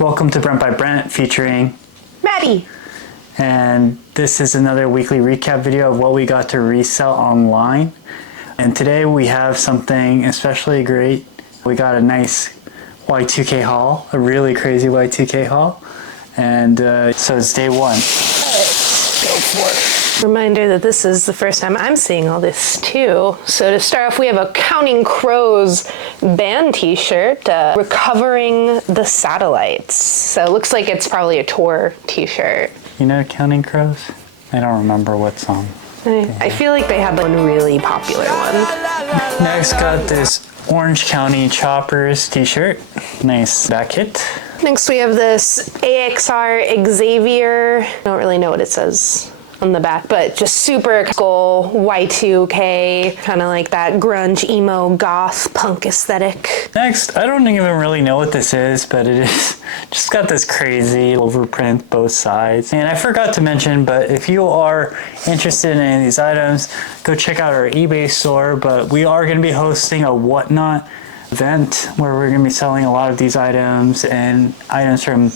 Welcome to Brent by Brent featuring Maddie. And this is another weekly recap video of what we got to resell online. And today we have something especially great. We got a nice Y2K haul, a really crazy Y2K haul. And so it's day one. Let's go for it. Reminder that this is the first time I'm seeing all this too. So to start off, we have a Counting Crows band t-shirt, Recovering the Satellites. So it looks like it's probably a tour t-shirt. You know Counting Crows? I don't remember what song. I feel like they had one really popular one. Next got this Orange County Choppers t-shirt. Nice back hit. Next we have this AXR Xavier. I don't really know what it says on the back, but just super cool Y2K, kind of like that grunge, emo, goth, punk aesthetic. Next, I don't even really know what this is, but it is just got this crazy overprint both sides. And I forgot to mention, but if you are interested in any of these items, go check out our eBay store. But we are going to be hosting a Whatnot event where we're going to be selling a lot of these items and items from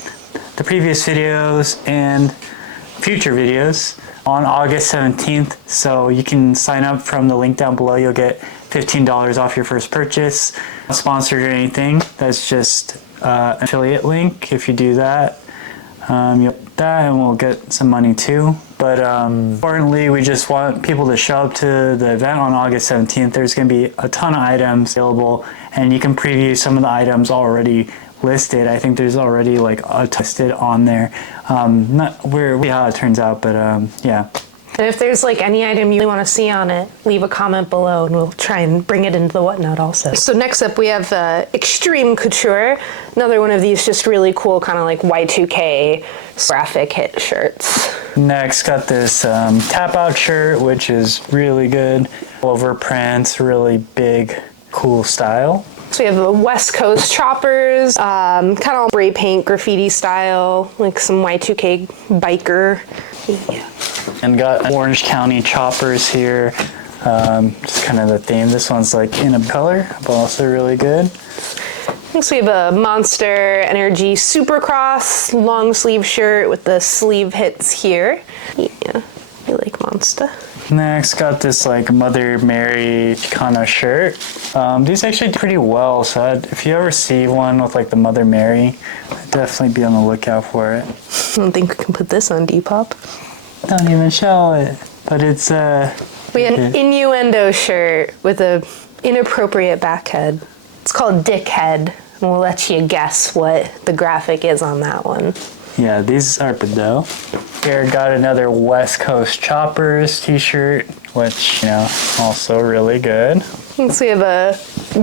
the previous videos and future videos on August 17th. So you can sign up from the link down below. You'll get $15 off your first purchase. Not sponsored or anything. That's just an affiliate link. If you do that, you'll get that and we'll get some money too. But importantly, we just want people to show up to the event on August 17th. There's going to be a ton of items available and you can preview some of the items already listed. I think there's already like a listed on there. We'll see how it turns out, but yeah. And if there's like any item you want to see on it, leave a comment below and we'll try and bring it into the Whatnot also. So next up we have Extreme Couture, another one of these just really cool kind of like Y2K graphic hit shirts. Next got this tap out shirt, which is really good. Over prints, really big, cool style. So we have the West Coast Choppers, kind of spray paint graffiti style, like some Y2K biker. Yeah. And got Orange County Choppers here, just kind of the theme. This one's like in a color, but also really good. Next we have a Monster Energy Supercross long sleeve shirt with the sleeve hits here. Yeah, I like Monster. Next, got this like Mother Mary Chicano shirt. These actually do pretty well, so if you ever see one with like the Mother Mary, I'd definitely be on the lookout for it. I don't think we can put this on Depop. Don't even show it, but it's we had an innuendo shirt with a inappropriate back head. It's called Dickhead, and we'll let you guess what the graphic is on that one. Yeah, these are good though. Here got another West Coast Choppers t-shirt, which, you know, also really good. So we have a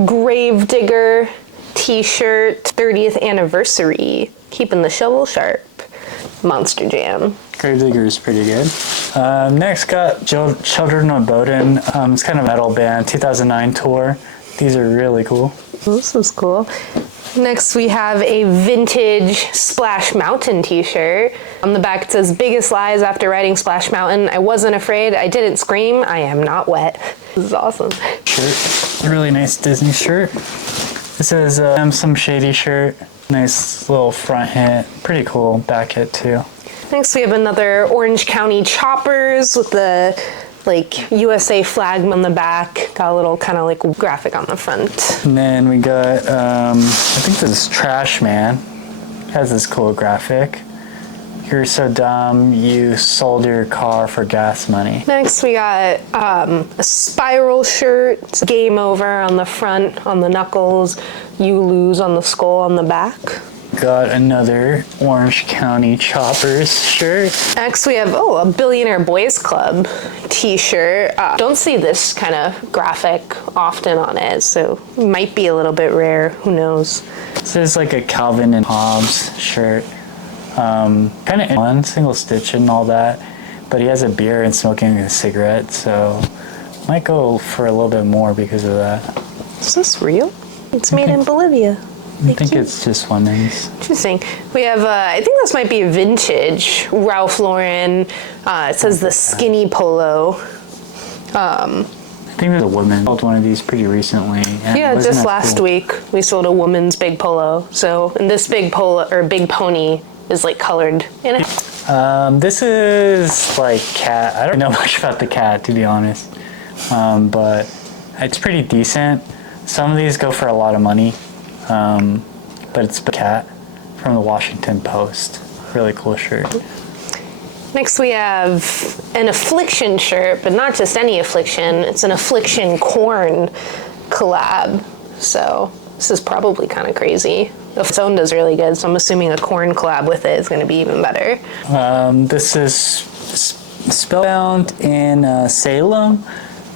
Gravedigger t-shirt, 30th anniversary, keeping the shovel sharp. Monster Jam. Gravedigger is pretty good. Next got Children of Bodom. It's kind of a metal band, 2009 tour. These are really cool. This is cool. Next we have a vintage Splash Mountain t-shirt. On the back it says, biggest lies after riding Splash Mountain. I wasn't afraid, I didn't scream, I am not wet. This is awesome. Shirt, really nice Disney shirt. This is some shady shirt. Nice little front hit, pretty cool back hit too. Next we have another Orange County Choppers with the like USA flag on the back, got a little kind of like graphic on the front. And then we got, I think this is Trash Man. Has this cool graphic. You're so dumb, you sold your car for gas money. Next we got a Spiral shirt. It's game over on the front, on the knuckles, you lose on the skull on the back. Got another Orange County Choppers shirt. Next we have, a Billionaire Boys Club t-shirt. Don't see this kind of graphic often on it, so it might be a little bit rare, who knows. This is like a Calvin and Hobbes shirt. Kind of one single stitch and all that, but he has a beer and smoking a cigarette, so might go for a little bit more because of that. Is this real? It's made in Bolivia. I think it's just one of these. Interesting. We have, I think this might be a vintage Ralph Lauren. It says the skinny polo. I think there's a woman sold one of these pretty recently. And Yeah, just last week we sold a woman's big polo. So, and this big polo or big pony is like colored in it. This is like cat. I don't know much about the cat, to be honest, but it's pretty decent. Some of these go for a lot of money, but it's a cat from the Washington Post. Really cool shirt. Next we have an Affliction shirt, but not just any Affliction. It's an Affliction corn collab. So this is probably kind of crazy. The zone does really good, so I'm assuming a corn collab with it is going to be even better. This is spellbound in Salem.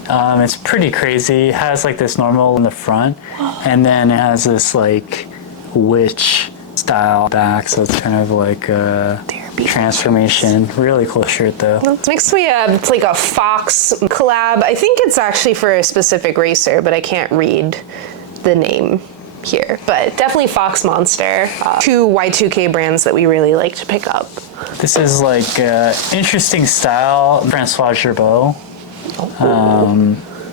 It's pretty crazy. It has like this normal in the front, and then it has this like witch style back, so it's kind of like a transformation. Really cool shirt though. Next we have, it's like a Fox collab. I think it's actually for a specific racer, but I can't read the name here. But definitely Fox Monster. Two Y2K brands that we really like to pick up. This is like interesting style, Francois Gerbeau.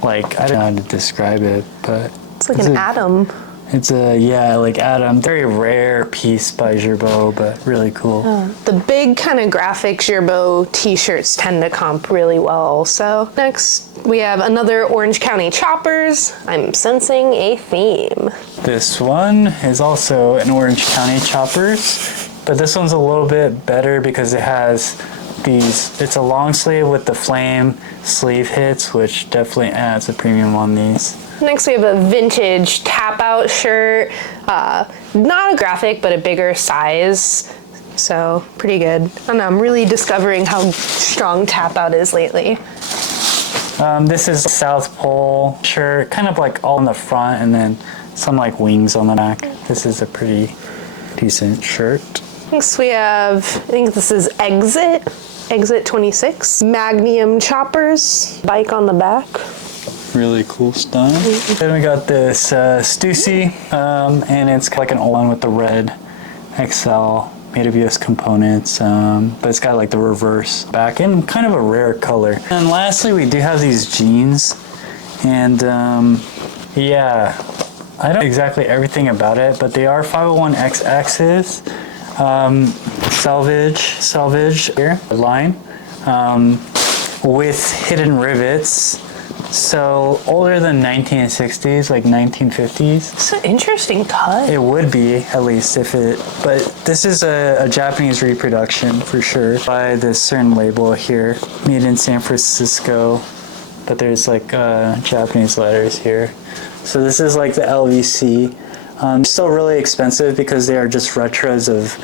Like, I don't know how to describe it, but it's like an atom. It's like atom. Very rare piece by Gerbeau, but really cool. The big kind of graphic Gerbeau t-shirts tend to comp really well also. Next, we have another Orange County Choppers. I'm sensing a theme. This one is also an Orange County Choppers, but this one's a little bit better because it has it's a long sleeve with the flame sleeve hits, which definitely adds a premium on these. Next we have a vintage tap out shirt. Not a graphic, but a bigger size. So pretty good. I don't know, I'm really discovering how strong tap out is lately. This is a South Pole shirt, kind of like all in the front and then some like wings on the back. This is a pretty decent shirt. Next we have, I think this is Exit 26. Magnum Choppers, bike on the back. Really cool stuff. Then we got this Stussy, and it's like an old one with the red XL, made of US components, but it's got like the reverse back in kind of a rare color. And lastly, we do have these jeans, and yeah, I don't know exactly everything about it, but they are 501XXs, salvage here, line, with hidden rivets. So older than 1960s, like 1950s. It's an interesting cut. It would be, at least, but this is a Japanese reproduction for sure by this certain label here, made in San Francisco, but there's like Japanese letters here. So this is like the LVC. Still really expensive because they are just retros of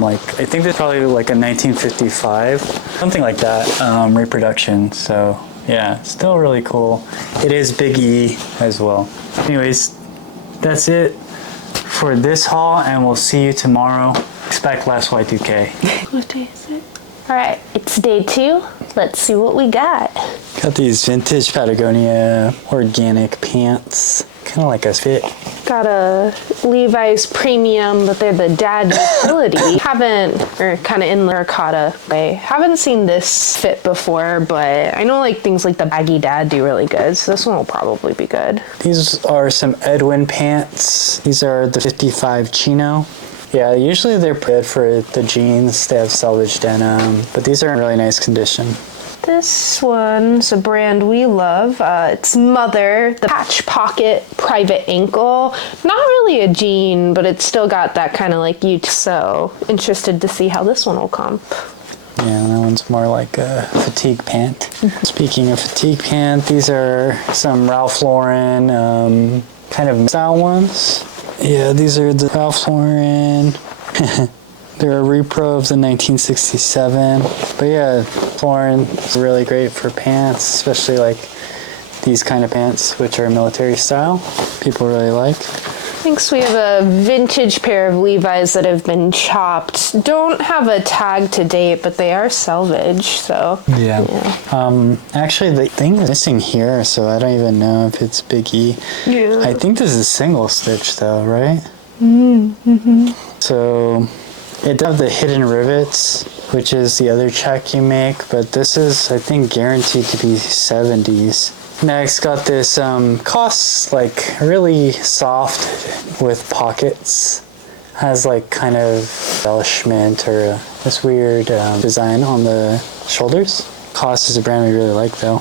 like, I think they're probably like a 1955, something like that, reproduction. So yeah, still really cool. It is Big E as well. Anyways, that's it for this haul, and we'll see you tomorrow. Expect less Y2K. What day is it? All right, it's day 2. Let's see what we got. Got these vintage Patagonia organic pants. Kind of like a fit. Got a Levi's premium, but they're the dad utility. Or kind of in the ricotta way. Haven't seen this fit before, but I know like things like the baggy dad do really good, so this one will probably be good. These are some Edwin pants. These are the 55 chino. Yeah, usually they're good for the jeans. They have salvage denim, but these are in really nice condition. This one's a brand we love. It's Mother, the patch pocket private ankle. Not really a jean, but it's still got that kind of like so interested to see how this one will comp. Yeah, that one's more like a fatigue pant. Speaking of fatigue pant, these are some Ralph Lauren kind of style ones. Yeah, these are the Ralph Lauren. They're a repro of the 1967. But yeah, Lauren is really great for pants, especially like these kind of pants, which are military style. People really like. Next we have a vintage pair of Levi's that have been chopped. Don't have a tag to date, but they are salvage, so. Yeah. Actually, the thing is missing here, so I don't even know if it's Big E. Yeah. I think this is single stitch though, right? Mm-hmm. So it does have the hidden rivets, which is the other check you make, but this is, I think, guaranteed to be 70s. Next, got this COS, like really soft with pockets. Has like kind of embellishment or this weird design on the shoulders. COS is a brand we really like though.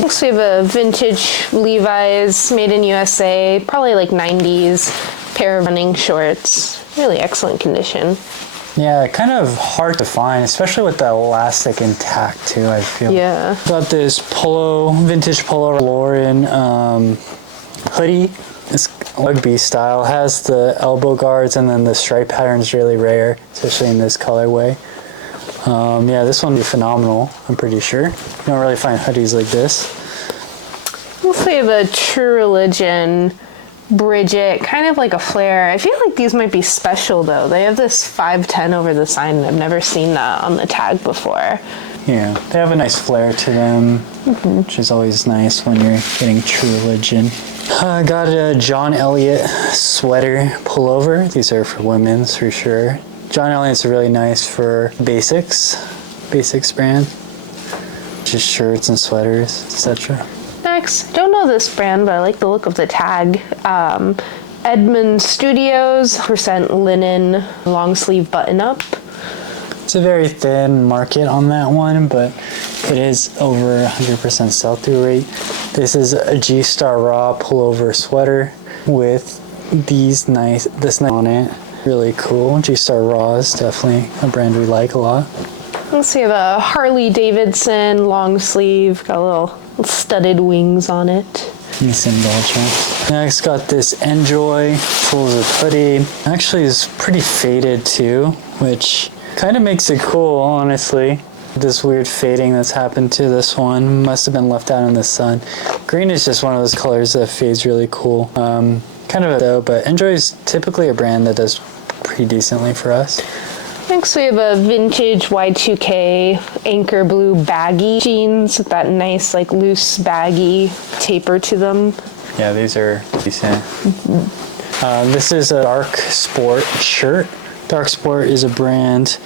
Next we have a vintage Levi's made in USA, probably like 90s pair of running shorts. Really excellent condition. Yeah, kind of hard to find, especially with the elastic intact too, I feel. Yeah. Got this vintage polo Lauren hoodie. It's rugby style. Has the elbow guards and then the stripe pattern is really rare, especially in this colorway. Yeah, this one would be phenomenal, I'm pretty sure. You don't really find hoodies like this. Let's say the True Religion Bridget, kind of like a flare. I feel like these might be special though. They have this 510 over the sign and I've never seen that on the tag before. Yeah, they have a nice flare to them, which is always nice when you're getting True Religion. I got a John Elliott sweater pullover. These are for women's for sure. John Elliott's really nice for basics brand. Just shirts and sweaters, etc. Next, don't know this brand, but I like the look of the tag. Edmund Studios, % linen, long sleeve button up. It's a very thin market on that one, but it is over 100% sell-through rate. This is a G-Star Raw pullover sweater with this nice on it. Really cool. G-Star Raw is definitely a brand we like a lot. Let's see, we have a Harley Davidson long sleeve, got a little studded wings on it. Nice embellishment. Next, got this Enjoy full zip hoodie. Actually, is pretty faded too, which kind of makes it cool, honestly. This weird fading that's happened to this one must have been left out in the sun. Green is just one of those colors that fades really cool. Kind of though, but Enjoy is typically a brand that does pretty decently for us. Next we have a vintage Y2K anchor blue baggy jeans with that nice like loose baggy taper to them. Yeah, these are decent. This is a Dark Sport shirt. Dark Sport is a brand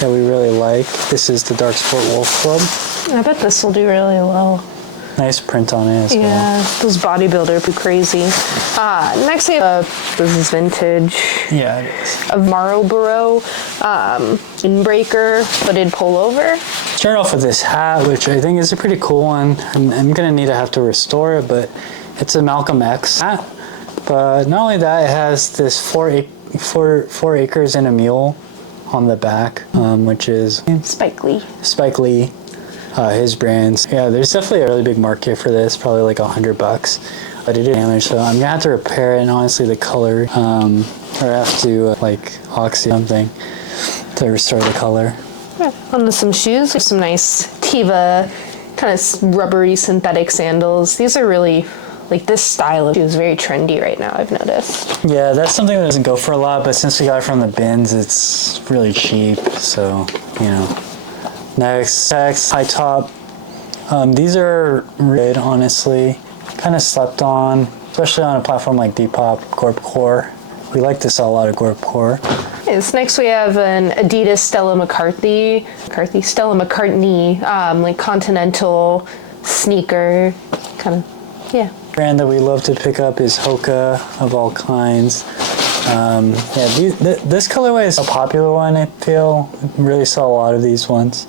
that we really like. This is the Dark Sport Wolf Club. I bet this will do really well. Nice print on it as well. Yeah, those bodybuilder be crazy. Next we have this is vintage. Yeah, it is. A Marlboro Inbreaker footed pullover. Start off with this hat, which I think is a pretty cool one. I'm gonna have to restore it, but it's a Malcolm X hat. But not only that, it has this four acres and a mule on the back, which is Spike Lee. Spike Lee. His brands. Yeah, there's definitely a really big market for this, probably like $100. But it is damaged, so I'm gonna have to repair it, and honestly the color, or have to like oxy something to restore the color. Yeah. On to some shoes. There's some nice Teva kind of rubbery synthetic sandals. These are really, like this style of shoe is very trendy right now, I've noticed. Yeah, that's something that doesn't go for a lot, but since we got it from the bins, it's really cheap, so, you know. Next, high top. These are good, honestly. Kind of slept on, especially on a platform like Depop, Gorpcore. We like to sell a lot of Gorpcore. Yes, next we have an Adidas Stella McCartney, like continental sneaker, kind of, yeah. Brand that we love to pick up is Hoka of all kinds. This colorway is a popular one, I feel. Really saw a lot of these ones.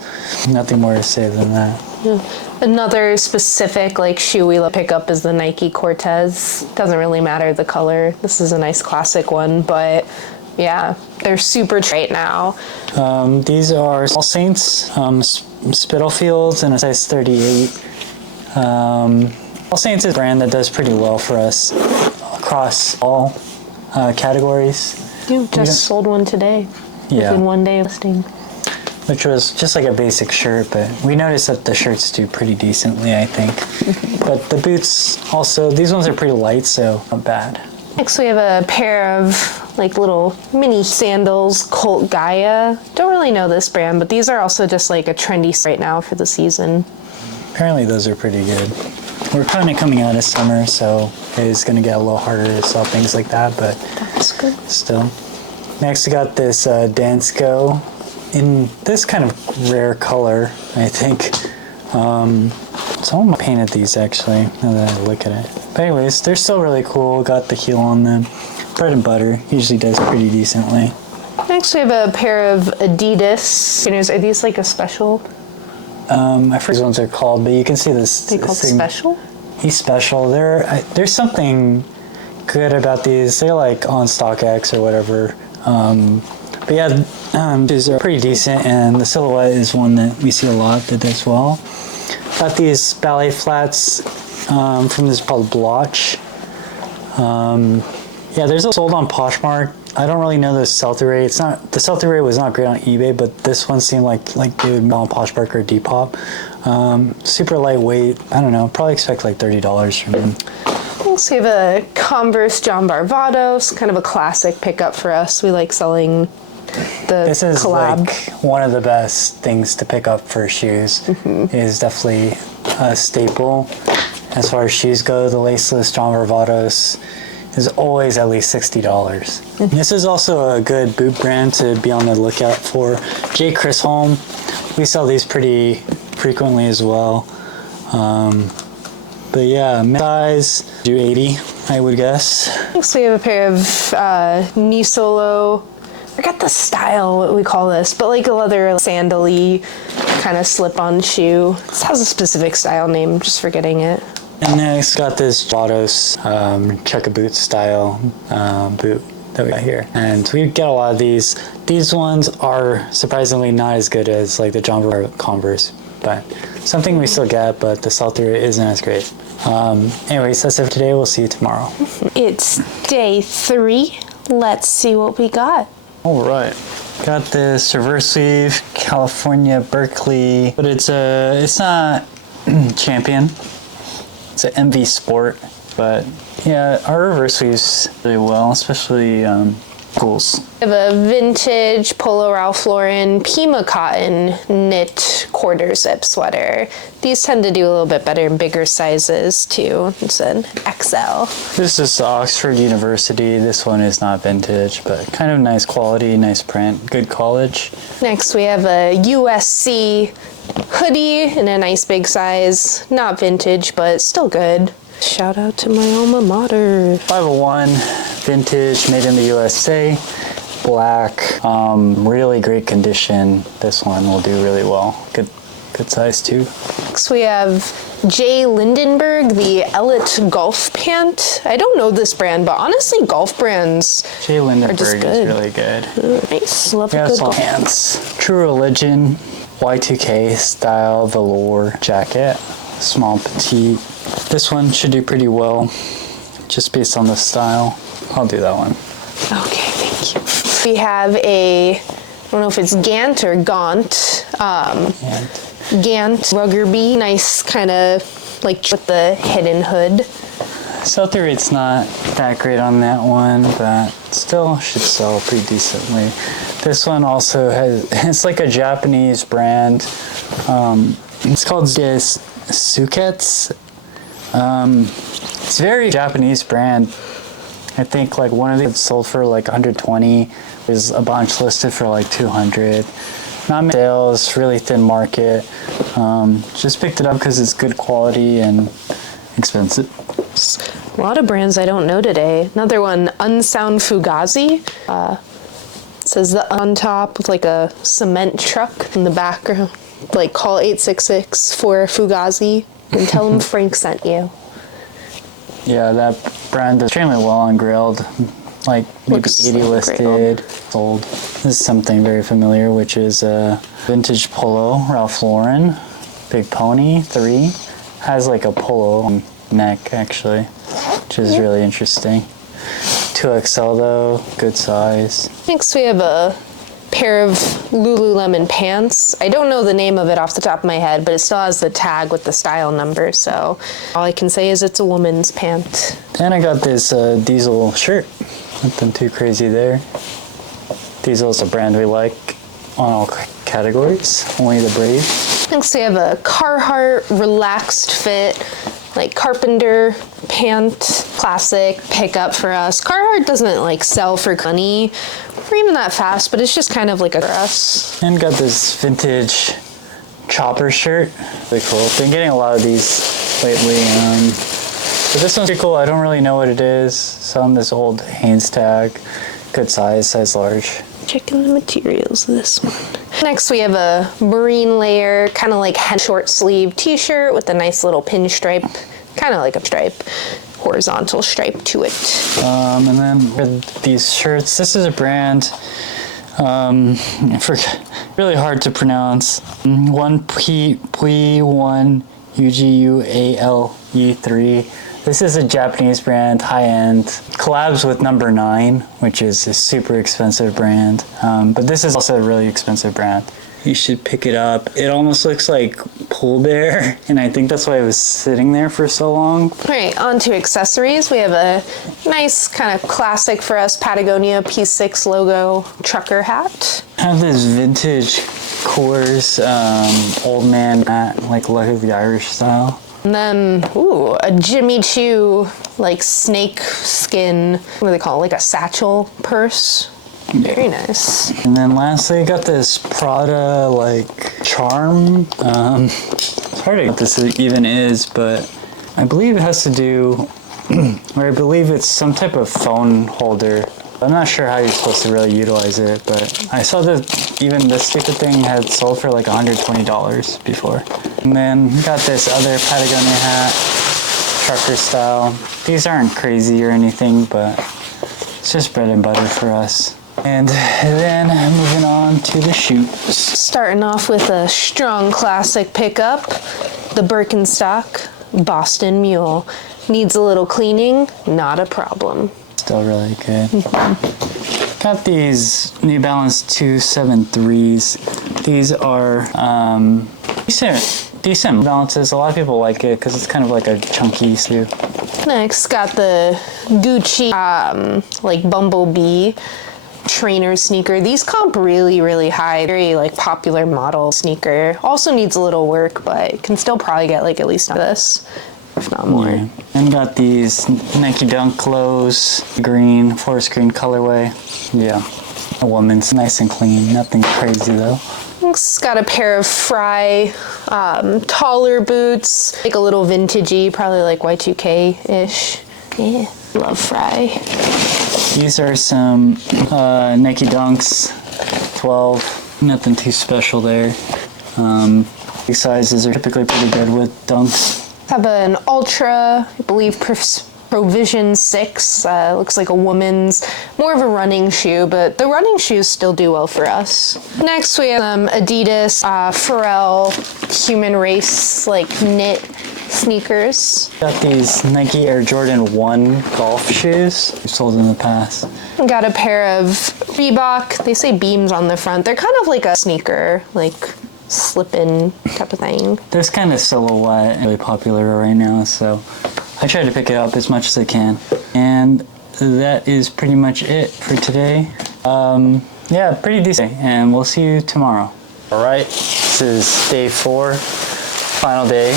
Nothing more to say than that. Yeah. Another specific like shoe we love to pick up is the Nike Cortez. Doesn't really matter the color. This is a nice classic one, but yeah, they're super right now. These are All Saints, Spitalfields in a size 38. All Saints is a brand that does pretty well for us across all categories. You just sold one today. Yeah. Within one day of listing. Which was just like a basic shirt, but we noticed that the shirts do pretty decently, I think. But the boots also, these ones are pretty light, so not bad. Next we have a pair of like little mini sandals, Colt Gaia. Don't really know this brand, but these are also just like a trendy right now for the season. Apparently those are pretty good. We're kind of coming out of summer, so it is going to get a little harder to sell things like that, but That's good. Still. Next we got this Dansko in this kind of rare color, I think. Someone painted these actually, now that I look at it. But anyways, they're still really cool. Got the heel on them. Bread and butter usually does pretty decently. Next we have a pair of Adidas. Are these like a special? I forget what ones are called, but you can see this. They called special? He's special. There's something good about these. They're like on StockX or whatever. But yeah, these are pretty decent, and the silhouette is one that we see a lot that does well. Got these ballet flats from this called Blotch. Yeah, there's a sold on Poshmark. I don't really know the sell-through rate. The sell-through rate was not great on eBay, but this one seemed like they would be on Poshmark or Depop. Super lightweight. I don't know. Probably expect like $30 from them. So we have a Converse John Barbados, kind of a classic pickup for us. We like selling the This is collab. like one of the best things to pick up for shoes. It is definitely a staple. As far as shoes go, the laceless John Barbados is always at least $60. This is also a good boot brand to be on the lookout for. J. Chisholm, we sell these pretty frequently as well. But yeah, size, do 80, I would guess. Next we have a pair of knee solo. I forgot the style, what we call this, but like a leather sandal-y kind of slip-on shoe. This has a specific style name, I'm just forgetting it. And next, got this Vados check-a-boot style boot that we got here. And we get a lot of these. These ones are surprisingly not as good as like the John Barbados Converse, but something we still get, but the sell-through isn't as great. Anyways, that's it for today. We'll see you tomorrow. It's day 3. Let's see what we got. All right. Got this reverse sleeve California Berkeley, but it's not Champion. It's an MV Sport, but yeah, our reverse sleeves really well, especially schools. We have a vintage Polo Ralph Lauren Pima cotton knit quarter zip sweater. These tend to do a little bit better in bigger sizes too. It's an XL. This is the Oxford University. This one is not vintage, but kind of nice quality, nice print, good college. Next we have a USC hoodie in a nice big size. Not vintage, but still good. Shout out to my alma mater. 501 vintage, made in the USA, black, really great condition. This one will do really well. Good size too. Next we have J. Lindenberg, the Elite Golf Pant. I don't know this brand, but honestly, golf brands J. Lindenberg just is good. really good. Nice, love We a have good some golf. pants. True Religion, Y2K style velour jacket, small petite. This one should do pretty well, just based on the style. I'll do that one. Okay, thank you. We have I don't know if it's Gant or Gaunt. And Gant Ruggerby, nice kind of like with the hidden hood. sell-through rate's not that great on that one, but still should sell pretty decently. This one also it's like a Japanese brand. It's called Sukets. It's a very Japanese brand. I think like one of these sold for like 120. There's a bunch listed for like 200. Not many sales, really thin market. Just picked it up because it's good quality and expensive. A lot of brands I don't know today. Another one, Unsound Fugazi. It says the on top with like a cement truck in the background. Like call 866 for Fugazi and tell them Frank sent you. Yeah, that brand is extremely well on Grilled. Like maybe Looks 80 great listed, sold. This is something very familiar, which is a vintage polo, Ralph Lauren, Big Pony 3. Has like a polo neck actually, which is really interesting. 2XL though, good size. Next we have a pair of Lululemon pants. I don't know the name of it off the top of my head, but it still has the tag with the style number, so all I can say is it's a woman's pant. And I got this Diesel shirt. Nothing too crazy there. Diesel is a brand we like on all categories, only the brave. Next we have a Carhartt relaxed fit, like carpenter pant, classic pickup for us. Carhartt doesn't like sell for money or even that fast, but it's just kind of like a for us. And got this vintage chopper shirt. Really cool. Been getting a lot of these lately. But this one's pretty cool. I don't really know what it is. It's on this old Hanes tag. Good size large. Checking the materials of this one. Next we have a marine layer, kind of like short sleeve t-shirt with a nice little pinstripe, kind of like a stripe, horizontal stripe to it. And then with these shirts, this is a brand, I forget, really hard to pronounce. 1P1UGUALE3. This is a Japanese brand, high-end, collabs with Number 9, which is a super expensive brand. But this is also a really expensive brand. You should pick it up. It almost looks like Pool Bear, and I think that's why it was sitting there for so long. All right, on to accessories. We have a nice kind of classic for us Patagonia P6 logo trucker hat. I have this vintage Coors old man hat, like Luck of the Irish style. And then, ooh, a Jimmy Choo, like snake skin, what do they call it, like a satchel purse. Very nice. And then lastly, I got this Prada, like, charm. It's hard to know what this even is, but I believe it has to do, or I believe it's some type of phone holder. I'm not sure how you're supposed to really utilize it, but I saw that even this stupid thing had sold for like $120 before. And then got this other Patagonia hat, trucker style. These aren't crazy or anything, but it's just bread and butter for us. And then moving on to the shoes. Starting off with a strong classic pickup, the Birkenstock Boston Mule. Needs a little cleaning, not a problem. Still really good. Got these New Balance 273s. These are decent balances. A lot of people like it because it's kind of like a chunky shoe. Next, got the Gucci like Bumblebee trainer sneaker. These comp really high. Very like popular model sneaker. Also needs a little work, but can still probably get like at least this, if not more. Yeah. And got these Nike Dunk lows, green, forest green colorway. Yeah, a woman's nice and clean. Nothing crazy though. Next, got a pair of Fry taller boots, like a little vintagey, probably like Y2K-ish. Yeah, love Fry. These are some Nike Dunks, 12. Nothing too special there. These sizes are typically pretty good with Dunks. Have an Ultra, I believe Provision 6. Looks like a woman's, more of a running shoe, but the running shoes still do well for us. Next we have Adidas Pharrell Human Race like knit sneakers. Got these Nike Air Jordan 1 golf shoes. We've sold in the past. Got a pair of Reebok. They say beams on the front. They're kind of like a sneaker, like slip-in type of thing. This kind of silhouette really popular right now, so I try to pick it up as much as I can. And that is pretty much it for today. Yeah, pretty decent, and we'll see you tomorrow. All right, this is day 4, final day.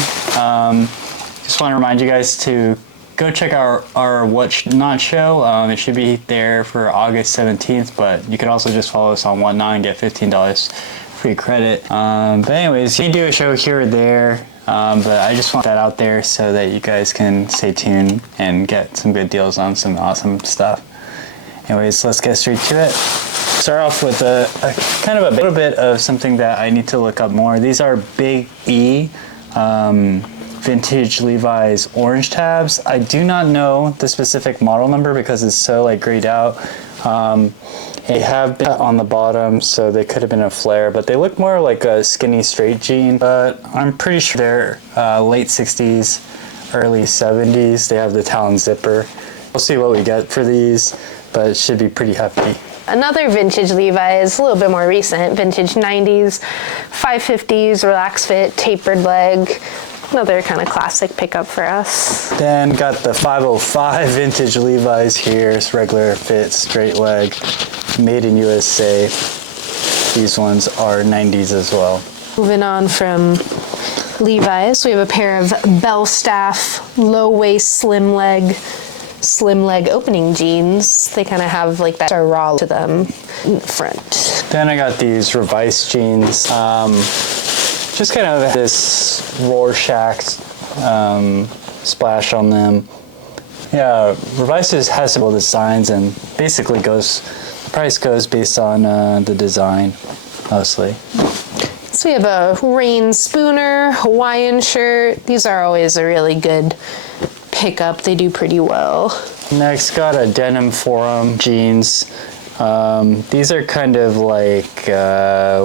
Just want to remind you guys to go check out our What Not show. It should be there for August 17th, but you can also just follow us on What Not and get $15 free credit. But anyways, you can do a show here or there, but I just want that out there so that you guys can stay tuned and get some good deals on some awesome stuff. Anyways, let's get straight to it. Start off with a kind of a little bit of something that I need to look up more. These are Big E vintage Levi's orange tabs. I do not know the specific model number because it's so like grayed out. They have been on the bottom, so they could have been a flare, but they look more like a skinny straight jean. But I'm pretty sure they're late 60s, early 70s. They have the Talon zipper. We'll see what we get for these, but it should be pretty hefty. Another vintage Levi's, a little bit more recent, vintage 90s, 550s, relaxed fit, tapered leg. Another kind of classic pickup for us. Then got the 505 vintage Levi's here. It's regular fit, straight leg, made in USA. These ones are 90s as well. Moving on from Levi's, we have a pair of Belstaff low waist, slim leg opening jeans. They kind of have like that raw to them in the front. Then I got these Revice jeans. just kind of this Rorschach splash on them. Yeah, Revices has several designs and basically the price goes based on the design mostly. So we have a Rain Spooner Hawaiian shirt. These are always a really good pickup. They do pretty well. Next, got a denim Forum jeans. These are kind of like, or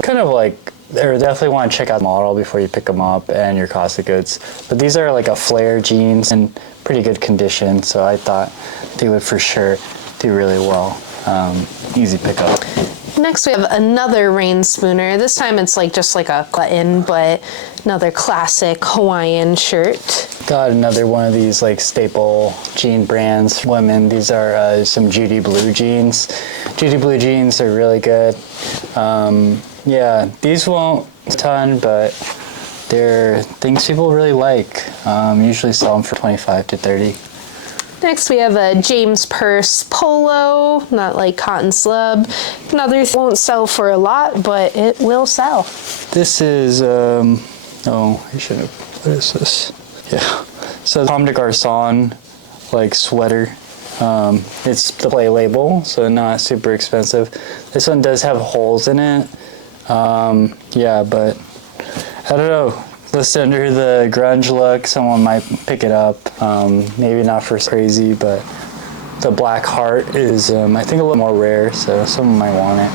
definitely want to check out the model before you pick them up and your cost of goods. But these are like a flare jeans in pretty good condition, so I thought they would for sure do really well. Easy pickup. Next we have another Rain Spooner. This time it's like just like a button, but another classic Hawaiian shirt. Got another one of these like staple jean brands, women. These are some Judy Blue jeans. Judy Blue jeans are really good. Yeah, these won't a ton, but they're things people really like. Usually sell them for 25 to 30. Next we have a James Purse polo, not like cotton slub. Another won't sell for a lot, but it will sell. This is, oh, I should have, what is this? Yeah, so Comme des Garçons, like sweater. It's the Play label, so not super expensive. This one does have holes in it. Yeah, but I don't know. Listed under the grunge look, someone might pick it up. Maybe not for crazy, but the black heart is, I think, a little more rare, so someone might want it.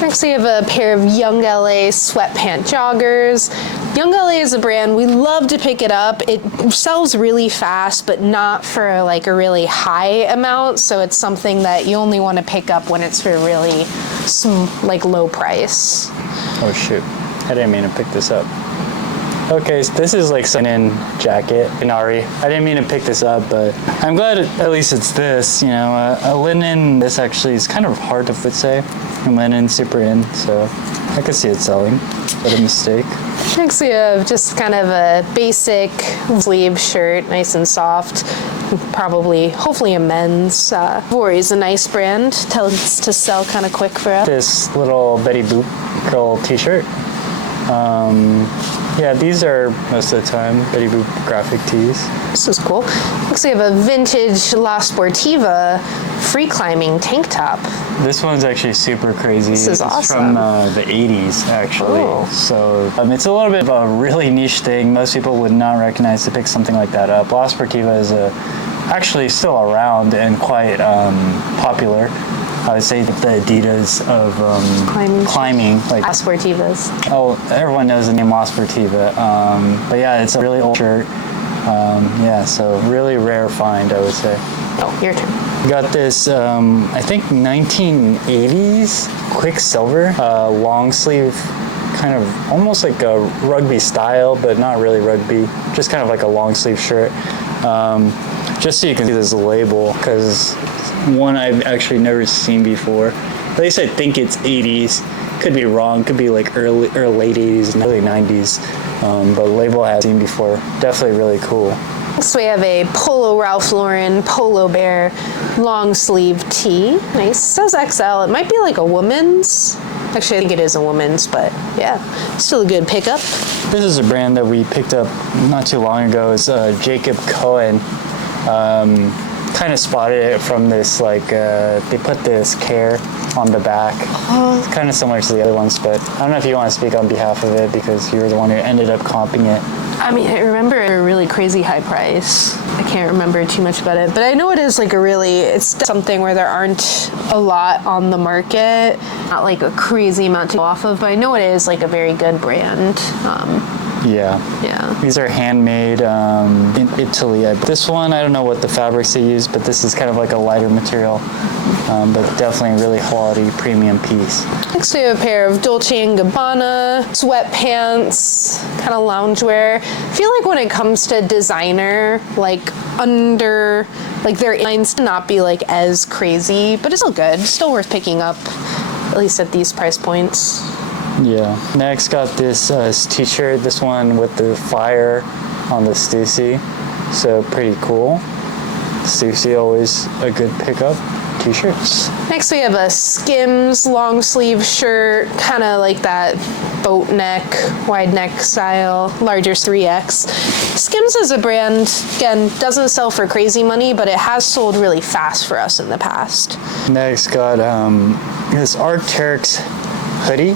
Next we have a pair of Young LA sweatpant joggers. Young LA is a brand, we love to pick it up. It sells really fast, but not for like a really high amount, so it's something that you only want to pick up when it's for really like low price. Oh shoot, I didn't mean to pick this up. Okay, so this is like a linen jacket, Inari. I didn't mean to pick this up, but I'm glad at least it's this. You know, a linen, this actually is kind of hard to say. And linen, super in, so I could see it selling. What a mistake. Next we have just kind of a basic sleeve shirt, nice and soft. Probably, hopefully a men's. Vori is a nice brand, tends to sell kind of quick for us. This little Betty Boop girl t-shirt. Yeah, these are most of the time Betty Boop graphic tees. This is cool. Next we have a vintage La Sportiva free climbing tank top. This one's actually super crazy. This is awesome. It's from the 80s, actually. Oh. So it's a little bit of a really niche thing. Most people would not recognize to pick something like that up. La Sportiva is actually still around and quite popular. I would say the Adidas of climbing. Like La Sportivas. Oh, everyone knows the name La Sportiva. But yeah, it's a really old shirt. Yeah, so really rare find, I would say. Oh, your turn. Got this, I think 1980s Quicksilver long sleeve, kind of almost like a rugby style, but not really rugby. Just kind of like a long sleeve shirt. Just so you can see this label, because one I've actually never seen before. At least I think it's 80s. Could be wrong. Could be like early or late 80s, early 90s. But the label I have seen before. Definitely really cool. Next we have a Polo Ralph Lauren Polo Bear long sleeve tee. Nice. It says XL. It might be like a woman's. Actually, I think it is a woman's, but yeah, still a good pickup. This is a brand that we picked up not too long ago. It's Jacob Cohen. Kind of spotted it from this, like, they put this care on the back. It's kind of similar to the other ones, but I don't know if you want to speak on behalf of it because you were the one who ended up comping it. I mean, I remember a really crazy high price. I can't remember too much about it, but I know it is like it's something where there aren't a lot on the market. Not like a crazy amount to go off of, but I know it is like a very good brand. Yeah. These are handmade in Italy. This one, I don't know what the fabrics they use, but this is kind of like a lighter material, but definitely a really quality premium piece. Next we have a pair of Dolce & Gabbana sweatpants, kind of loungewear. I feel like when it comes to designer, like their lines to not be like as crazy, but it's still good, still worth picking up, at least at these price points. Yeah. Next, got this t-shirt. This one with the fire on the Stussy. So pretty cool. Stussy always a good pickup. T-shirts. Next we have a Skims long sleeve shirt, kind of like that boat neck, wide neck style, larger 3X. Skims as a brand, again, doesn't sell for crazy money, but it has sold really fast for us in the past. Next got this Arc'teryx hoodie,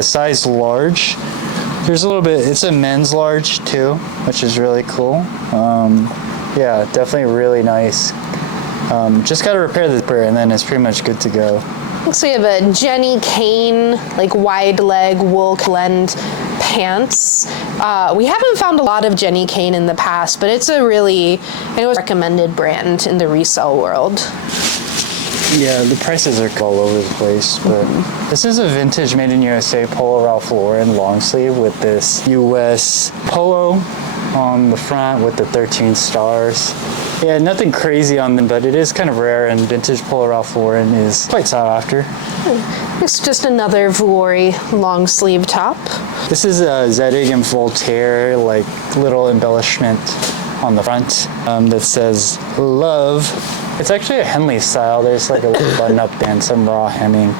size large. There's a little bit, it's a men's large too, which is really cool. Yeah, definitely really nice. Just got to repair the zipper and then it's pretty much good to go. So we have a Jenny Kane, like wide leg wool blend pants. We haven't found a lot of Jenny Kane in the past, but it's a really, I know it's a recommended brand in the resale world. Yeah, the prices are all over the place, but this is a vintage made in USA Polo Ralph Lauren long sleeve with this US polo on the front with the 13 stars. Yeah, nothing crazy on them, but it is kind of rare, and vintage Polo Ralph Lauren is quite sought after. It's just another Vuori long sleeve top. This is a Zedig and Voltaire, like little embellishment on the front that says love. It's actually a Henley style. There's like a little button up and some raw hemming.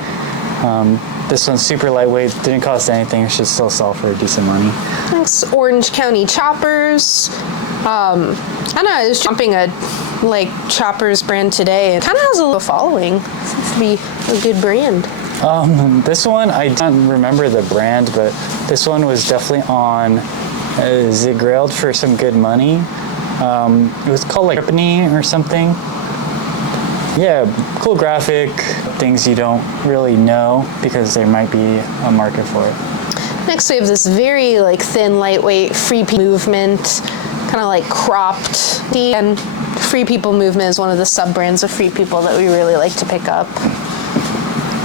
This one's super lightweight, didn't cost anything, it should still sell for decent money. Thanks, Orange County Choppers. I don't know, I was jumping a like Choppers brand today. It kind of has a little following. Seems to be a good brand. This one, I don't remember the brand, but this one was definitely on Zigrailed for some good money. It was called like Tripany or something. Yeah, cool graphic, things you don't really know because there might be a market for it. Next we have this very like thin, lightweight Free People movement, kind of like cropped. And Free People movement is one of the sub-brands of Free People that we really like to pick up.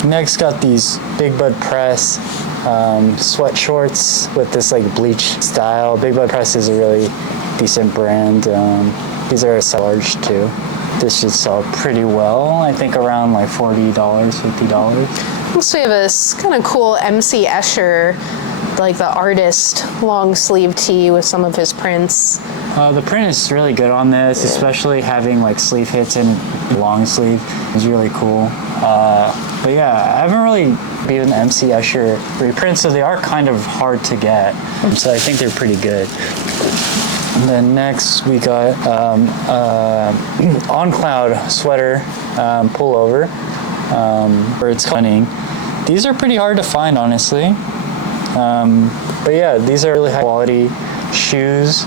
Next got these Big Bud Press sweat shorts with this like bleach style. Big Bud Press is a really decent brand. These are a large too. This should sell pretty well. I think around like $40, $50. So we have this kind of cool MC Escher, like the artist long sleeve tee with some of his prints. The print is really good on this, especially having like sleeve hits and long sleeve is really cool. But yeah, I haven't really beaten the MC Escher reprints, so they are kind of hard to get. So I think they're pretty good. And then next we got On Cloud sweater pullover, where it's running. These are pretty hard to find, honestly. But yeah, these are really high quality shoes.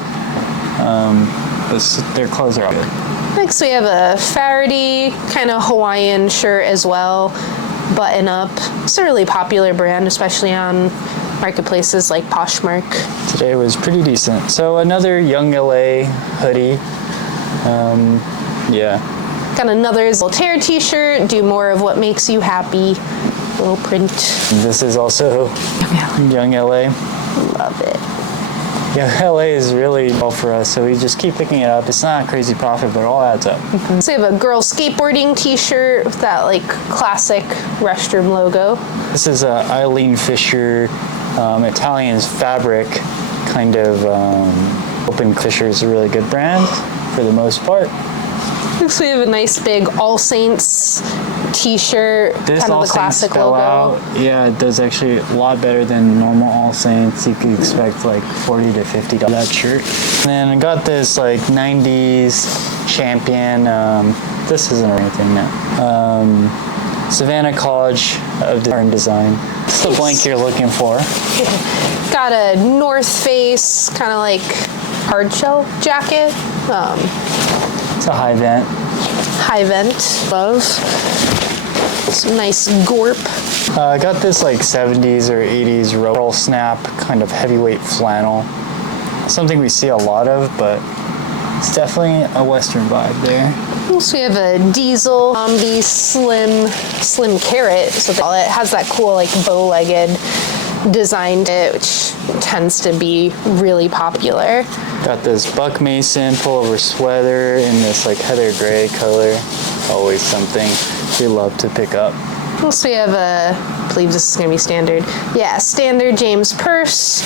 Their clothes are good. Next we have a Faraday kind of Hawaiian shirt as well, button up. It's a really popular brand, especially on marketplaces like Poshmark. Today was pretty decent. So another Young LA hoodie. Yeah. Got another Voltaire t-shirt, do more of what makes you happy. Little print. This is also Young LA. Love it. Young LA is really well for us, so we just keep picking it up. It's not a crazy profit, but it all adds up. So we have a girl skateboarding t-shirt with that like classic restroom logo. This is Eileen Fisher, Italian fabric, kind of open. Fisher is a really good brand for the most part. Next we have a nice big All Saints t-shirt, This kind of All the classic Saints fell logo. out. Yeah, it does actually a lot better than normal All Saints. You could expect like $40 to $50 that shirt. And then I got this like 90s Champion. This isn't anything now. Savannah College of Design. It's the blank you're looking for. Got a North Face kind of like hard shell jacket. It's a high vent. High vent, love. Some nice gorp. I got this like 70s or 80s roll snap kind of heavyweight flannel. Something we see a lot of, but it's definitely a Western vibe there. So we have a Diesel Zombie Slim Carrot. So it has that cool like bow-legged design to it, which tends to be really popular. Got this Buck Mason pullover sweater in this like heather gray color. Always something we love to pick up. So we have I believe this is gonna be standard. Yeah, standard James purse.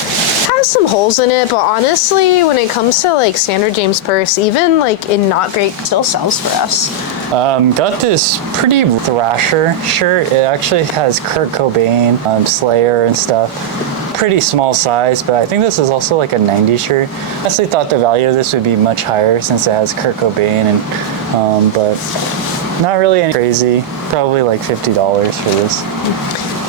Has some holes in it, but honestly, when it comes to like standard James purse, even like in not great, still sells for us. Got this pretty Thrasher shirt. It actually has Kurt Cobain, Slayer and stuff. Pretty small size, but I think this is also like a 90s shirt. I honestly thought the value of this would be much higher since it has Kurt Cobain, and but not really any crazy. Probably like $50 for this.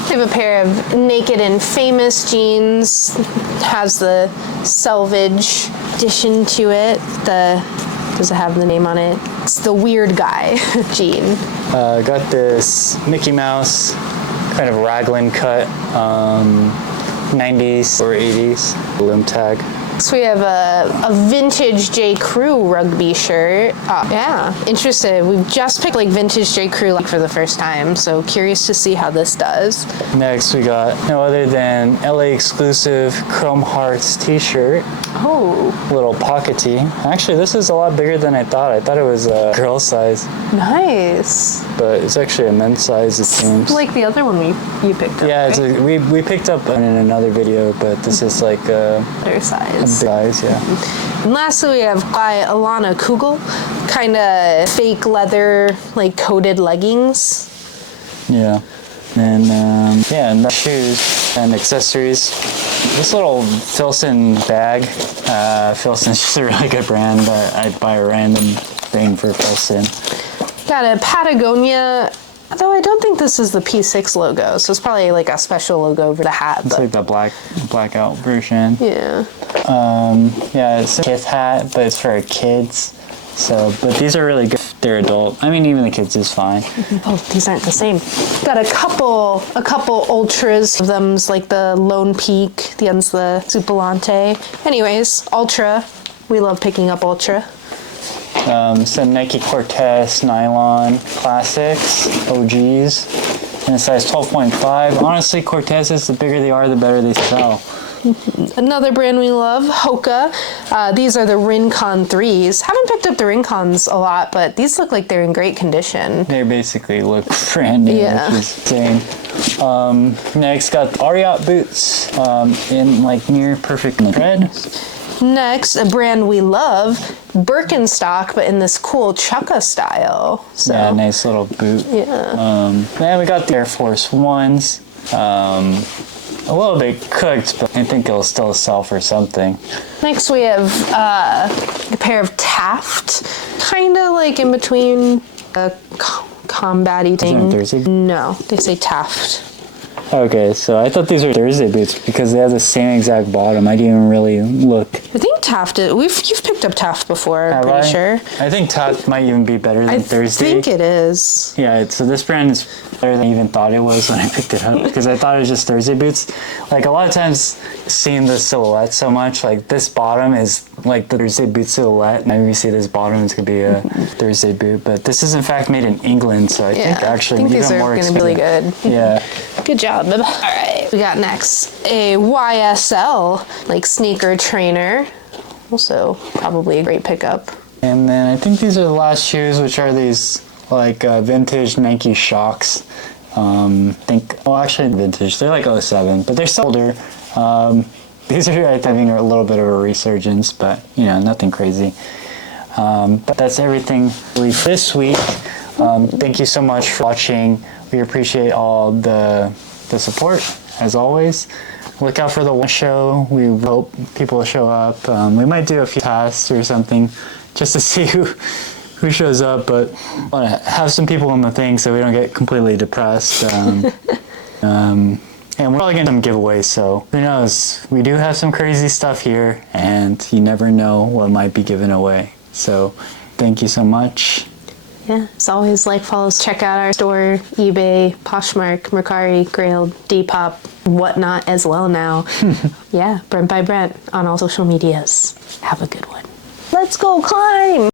We have a pair of Naked and Famous jeans. Has the selvage addition to it. Does it have the name on it? It's the Weird Guy jean. Got this Mickey Mouse kind of raglan cut, 90s or 80s limb tag. So we have a vintage J. Crew rugby shirt. Yeah, interested. We've just picked like vintage J. Crew for the first time, so curious to see how this does. Next we got no other than LA exclusive Chrome Hearts t-shirt. Oh. Little pocket tee. Actually, this is a lot bigger than I thought. I thought it was a girl size. Nice. But it's actually a men's size, it seems. Like the other one you picked up. Yeah, right? it's we picked up in another video, but this is like a Their size. size, yeah. And lastly, we have by Alana Kugel, kind of fake leather, like coated leggings. Yeah. And yeah, and the shoes and accessories. This little Filson bag. Filson's just a really good brand, but I'd buy a random thing for Filson. Got a Patagonia, though I don't think this is the P6 logo, so it's probably like a special logo over the hat. It's like the blackout version. Yeah. Yeah, it's a kid hat, but it's for kids. So, but these are really good. They're adult. I mean, even the kids is fine. Oh, these aren't the same. Got a couple ultras. Of them's like the Lone Peak. The one's the Supalante. Anyways, ultra. We love picking up ultra. Some Nike Cortez nylon classics, OGs, in a size 12.5. Honestly, Cortezes, the bigger they are, the better they sell. Another brand we love, Hoka. These are the Rincon 3s. Haven't picked up the Rincons a lot, but these look like they're in great condition. They basically look brand new, Yeah. which is insane. Next, got Ariat boots in like near perfect red. Next, a brand we love, Birkenstock, but in this cool chukka style. So, Yeah, nice little boot. Yeah. Then we got the Air Force Ones. A little bit cooked, but I think it'll still sell for something. Next, we have a pair of Taft, kind of like in between a combat-y thing. Thursday? No, they say Taft. Okay, so I thought these were Thursday boots because they have the same exact bottom. I didn't even really look. I think Taft is, you've picked up Taft before, I'm Have pretty I? sure. I think Taft might even be better than I Thursday. think it is. Yeah, so this brand is better than I even thought it was when I picked it up because I thought it was just Thursday boots. Like a lot of times seeing the silhouette so much, like this bottom is like the Thursday boot silhouette. Maybe we see this bottom, it's gonna be a Thursday boot, but this is in fact made in England, so I think actually these even are more going to be really expensive. good. Yeah. Good job, babe. All right, we got next a YSL, like sneaker trainer. Also, probably a great pickup. And then I think these are the last shoes, which are these like vintage Nike Shocks. Actually vintage. They're like 07, but they're still older. These are having a little bit of a resurgence, but you know, nothing crazy. But that's everything really for this week. Thank you so much for watching. We appreciate all the support as always. Look out for the one show. We hope people will show up. We might do a few tasks or something just to see who shows up, but I want to have some people in the thing so we don't get completely depressed. And we're probably getting some giveaways, so who knows? We do have some crazy stuff here, and you never know what might be given away. So thank you so much. Yeah, as always, like, follows, check out our store, eBay, Poshmark, Mercari, Grail, Depop, whatnot as well now. Yeah, Brent by Brent on all social medias. Have a good one. Let's go climb!